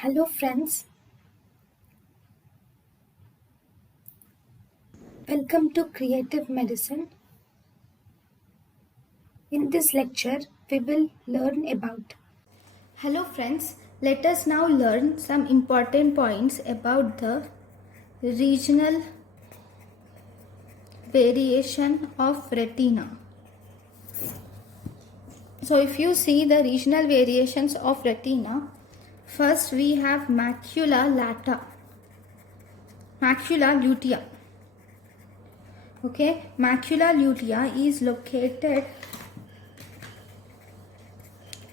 Hello friends, welcome to Creative Medicine. In this lecture, we will learn about. Hello friends, let us now learn some important points about the regional variation of retina. So if you see the regional variations of retina, first we have macula lutea. Okay, macula lutea is located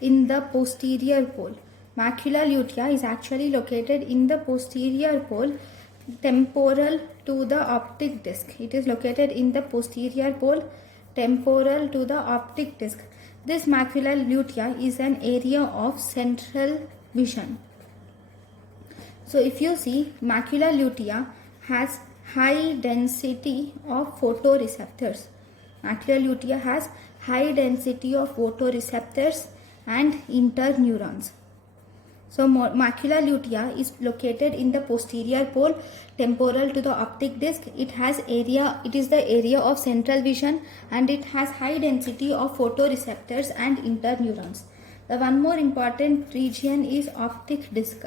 in the posterior pole. Macula lutea is actually located in the posterior pole temporal to the optic disc. It is located in the posterior pole temporal to the optic disc. This macula lutea is an area of central vision. So if you see, macula lutea has high density of photoreceptors. Macula lutea has high density of photoreceptors and interneurons. So macula lutea is located in the posterior pole temporal to the optic disc. It is the area of central vision and it has high density of photoreceptors and interneurons. The one more important region is optic disc.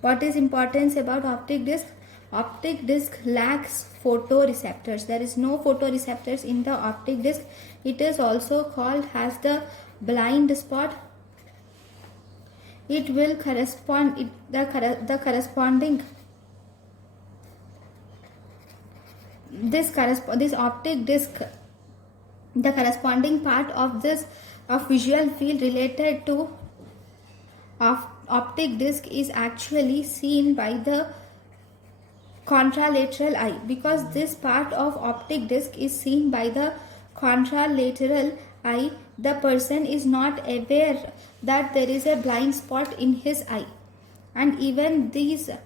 What is importance about optic disc? Optic disc lacks photoreceptors. There is no photoreceptors in the optic disc. It is also called as the blind spot. It will correspond the corresponding this optic disc, the corresponding part of this of visual field related to optic disc is actually seen by the contralateral eye, because this part of optic disc is seen by the contralateral eye. The person is not aware that there is a blind spot in his eye, and even the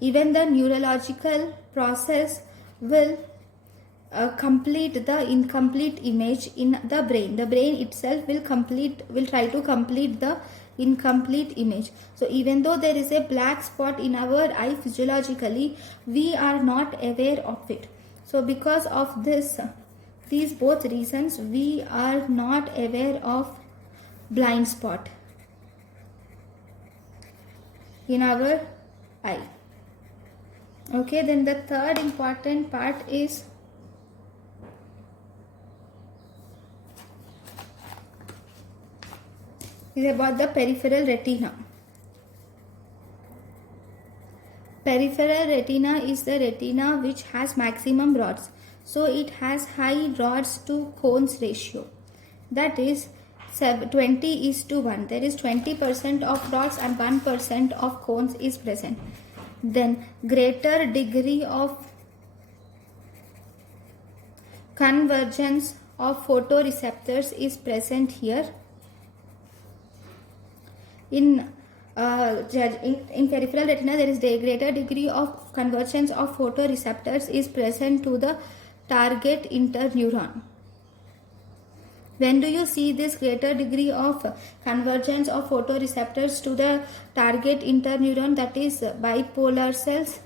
neurological process will complete the incomplete image in the brain. The brain itself will try to complete the incomplete image. So even though there is a black spot in our eye physiologically, we are not aware of it. So because of these both reasons, we are not aware of blind spot in our eye. Okay, then the third important part is about the peripheral retina. Peripheral retina is the retina which has maximum rods. So it has high rods to cones ratio. That is 20:1. There is 20% of rods and 1% of cones is present. Then greater degree of convergence of photoreceptors is present here. In peripheral retina, there is a greater degree of convergence of photoreceptors is present to the target interneuron. When do you see this greater degree of convergence of photoreceptors to the target interneuron? That is bipolar cells.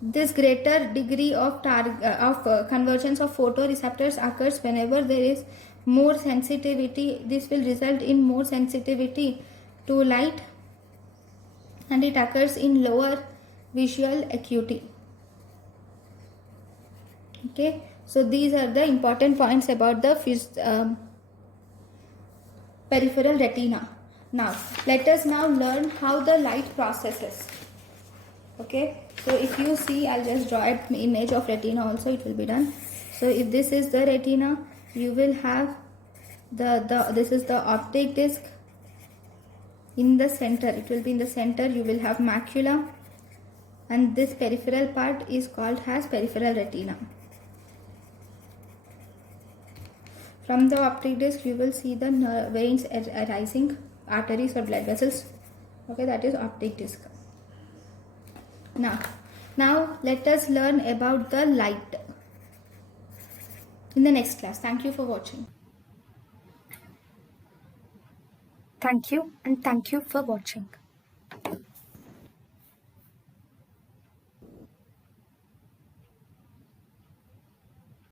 This greater degree of convergence of photoreceptors occurs whenever there is more sensitivity. This will result in more sensitivity to light, and it occurs in lower visual acuity. Okay, so these are the important points about the peripheral retina. Now let us now learn how the light processes. Okay, so if you see, I'll just draw an image of retina also, it will be done. So if this is the retina, you will have this is the optic disc. In the center, it will be in the center, you will have macula, and this peripheral part is called as peripheral retina. From the optic disc, you will see the veins arising, arteries or blood vessels. Okay, that is optic disc. Now let us learn about the light in the next class. Thank you for watching. Thank you and thank you for watching.